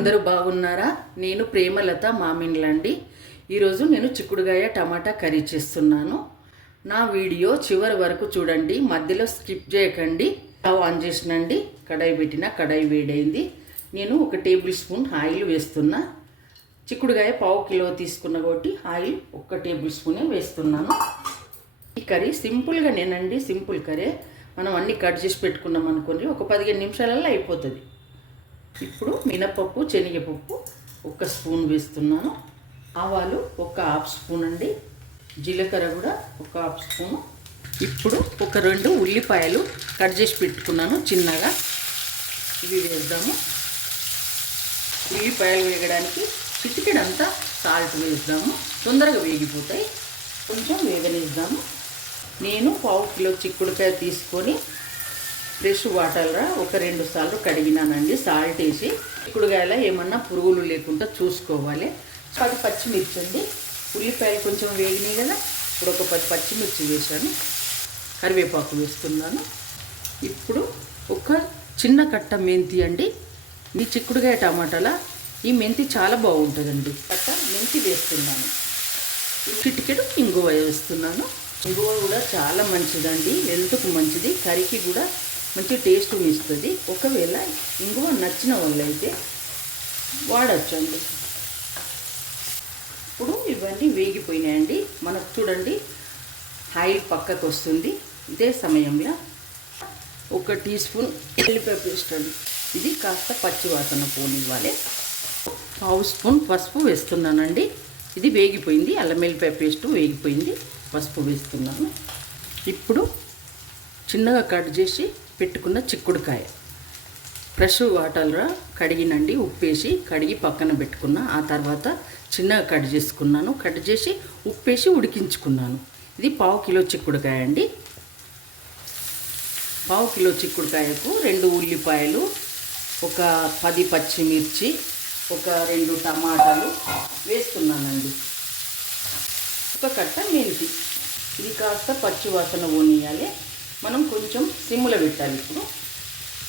అందరూ బాగున్నారా? నేను ప్రేమలత మామిండ్లండి. ఈరోజు నేను చిక్కుడుగాయ టమాటా కర్రీ చేస్తున్నాను. నా వీడియో చివరి వరకు చూడండి, మధ్యలో స్కిప్ చేయకండి. స్టవ్ ఆన్ చేసినండి, కడాయి పెట్టిన, కడాయి వేడైంది. నేను 1 టేబుల్ స్పూన్ ఆయిల్ వేస్తున్నా. చిక్కుడుగాయ 1/2 కిలో తీసుకున్న కాబట్టి ఆయిల్ 1 టేబుల్ స్పూనే వేస్తున్నాను. ఈ కర్రీ సింపుల్గా నేనండి, సింపుల్ కర్రీ. మనం అన్నీ కట్ చేసి పెట్టుకున్నాం అనుకోండి, ఒక 15 నిమిషాలలో అయిపోతుంది. ఇప్పుడు మినపప్పు, శనగపప్పు 1 స్పూన్ వేస్తున్నాను. ఆవాలు 1/2 స్పూన్ అండి. జీలకర్ర కూడా 1/2 స్పూను. ఇప్పుడు 2 ఉల్లిపాయలు కట్ చేసి పెట్టుకున్నాను చిన్నగా, ఇవి వేద్దాము. ఉల్లిపాయలు వేగడానికి చిటికెడంతా సాల్ట్ వేద్దాము, తొందరగా వేగిపోతాయి. కొంచెం వేగనిద్దాము. నేను 1/2 కిలో చిక్కుడుకాయ తీసుకొని ఫ్రెష్ వాటర్గా 1-2 సార్లు కడిగినానండి, సాల్ట్ వేసి. చిక్కుడుకాయలో ఏమన్నా పురుగులు లేకుండా చూసుకోవాలి. 10 పచ్చిమిర్చి అండి. ఉల్లిపాయలు కొంచెం వేగినాయి కదా, ఇప్పుడు ఒక 10 పచ్చిమిర్చి వేసాను. కరివేపాకు వేస్తున్నాను. ఇప్పుడు ఒక చిన్న కట్ట మెంతి అండి. ఈ చిక్కుడుకాయ టమాటాల ఈ మెంతి చాలా బాగుంటుందండి. కట్ట మెంతి వేస్తున్నాను. చిటికెడు ఇంగువ వేస్తున్నాను. ఇంగువ కూడా చాలా మంచిదండి, హెల్త్కు మంచిది, కర్రీకి కూడా మంచి టేస్ట్ని ఇస్తుంది. ఒకవేళ ఇంగువ నచ్చిన వాళ్ళైతే వాడచ్చండి. ఇప్పుడు ఇవన్నీ వేగిపోయినాయండి. మనకు చూడండి ఆయిల్ పక్కకు వస్తుంది. ఇదే సమయంలో 1 టీ స్పూన్ ఎల్లిపాయ పేస్ట్ అండి, ఇది కాస్త పచ్చివాసన పోనివ్వాలి. 1/2 స్పూన్ పసుపు వేస్తున్నానండి. ఇది వేగిపోయింది, అల్లం వెల్లిపాయ పేస్ట్ వేగిపోయింది. పసుపు వేస్తున్నాను. ఇప్పుడు చిన్నగా కట్ చేసి పెట్టుకున్న చిక్కుడుకాయ ఫ్రెష్ వాటర్లో కడిగినండి, ఉప్పేసి కడిగి పక్కన పెట్టుకున్న. ఆ తర్వాత చిన్నగా కట్ చేసుకున్నాను, కట్ చేసి ఉప్పేసి ఉడికించుకున్నాను. ఇది 1/2 కిలో చిక్కుడుకాయ అండి. 1/2 కిలో చిక్కుడుకాయకు 2 ఉల్లిపాయలు, ఒక 10 పచ్చిమిర్చి, ఒక 2 టమాటాలు వేస్తున్నానండి. ఒక కట్ట మెంతి. ఇది కాస్త పచ్చివాసన పోనీయాలి. మనం కొంచెం సిమ్లో పెట్టాలి. ఇప్పుడు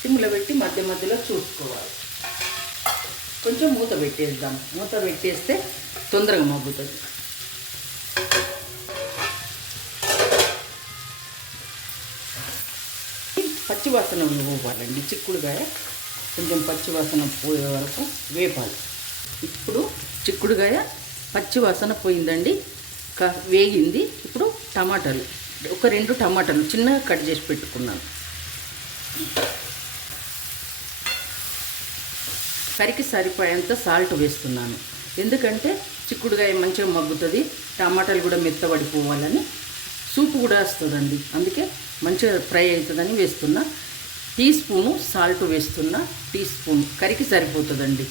సిమ్లో పెట్టి మధ్య మధ్యలో చూసుకోవాలి. కొంచెం మూత పెట్టేద్దాం. మూత పెట్టేస్తే తొందరగా మగ్గుతుంది. పచ్చివాసన పోవాలండి. చిక్కుడుకాయ కొంచెం పచ్చివాసన పోయే వరకు వేపాలి. ఇప్పుడు చిక్కుడుకాయ పచ్చివాసన పోయిందండి, వేగింది. ఇప్పుడు టమాటాలు, ఒక 2 టమాటాలు చిన్నగా కట్ చేసి పెట్టుకున్నాను. కరికి సరిపోయేంత సాల్ట్ వేస్తున్నాను. ఎందుకంటే చిక్కుడుకాయ మంచిగా మగ్గుతుంది, టమాటాలు కూడా మెత్తబడిపోవాలని, సూపు కూడా వస్తుందండి, అందుకే మంచిగా ఫ్రై అవుతుందని వేస్తున్నా. టీ స్పూను సాల్ట్ వేస్తున్నా. టీ స్పూన్ కరికి సరిపోతుందండి.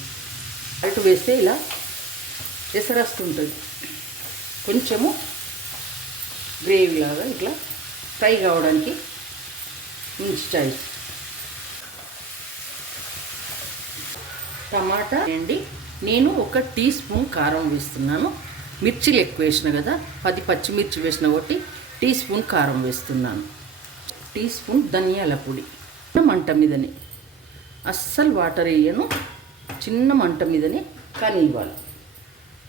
సాల్ట్ వేస్తే ఇలా ఎసరస్తుంటుంది. కొంచెము గ్రేవీ లాగా ఇట్లా ఫ్రై కావడానికి మంచి చాయిస్. టమాటా అండి, నేను 1 టీ స్పూన్ కారం వేస్తున్నాను. మిర్చిలు ఎక్కువ వేసిన కదా, 10 పచ్చిమిర్చి వేసిన ఒకటి టీ స్పూన్ కారం వేస్తున్నాను. టీ స్పూన్ ధనియాల పొడి. చిన్న మంట మీదనే, అస్సలు వాటర్ వేయను, చిన్న మంట మీదనే కానీ ఇవ్వాలి.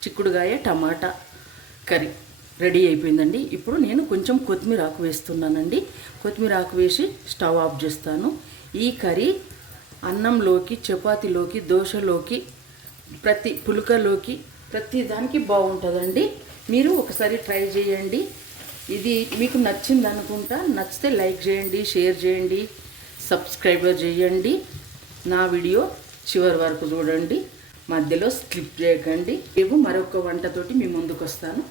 చిక్కుడుగాయ టమాటా కర్రీ రెడీ అయిపోయిందండి. ఇప్పుడు నేను కొంచెం కొత్తిమీర ఆకు వేస్తున్నానండి. కొత్తిమీర ఆకు వేసి స్టవ్ ఆఫ్ చేస్తాను. ఈ కర్రీ అన్నంలోకి, చపాతీలోకి, దోశలోకి, ప్రతి పులకలోకి, ప్రతి దానికి బాగుంటుందండి. మీరు ఒకసారి ట్రై చేయండి. ఇది మీకు నచ్చింది అనుకుంటా. నచ్చితే లైక్ చేయండి, షేర్ చేయండి, సబ్స్క్రైబ్ చేయండి. నా వీడియో చివరి వరకు చూడండి, మధ్యలో స్కిప్ చేయకండి. రేపు మరొక వంటతోటి మీ ముందుకు వస్తాను.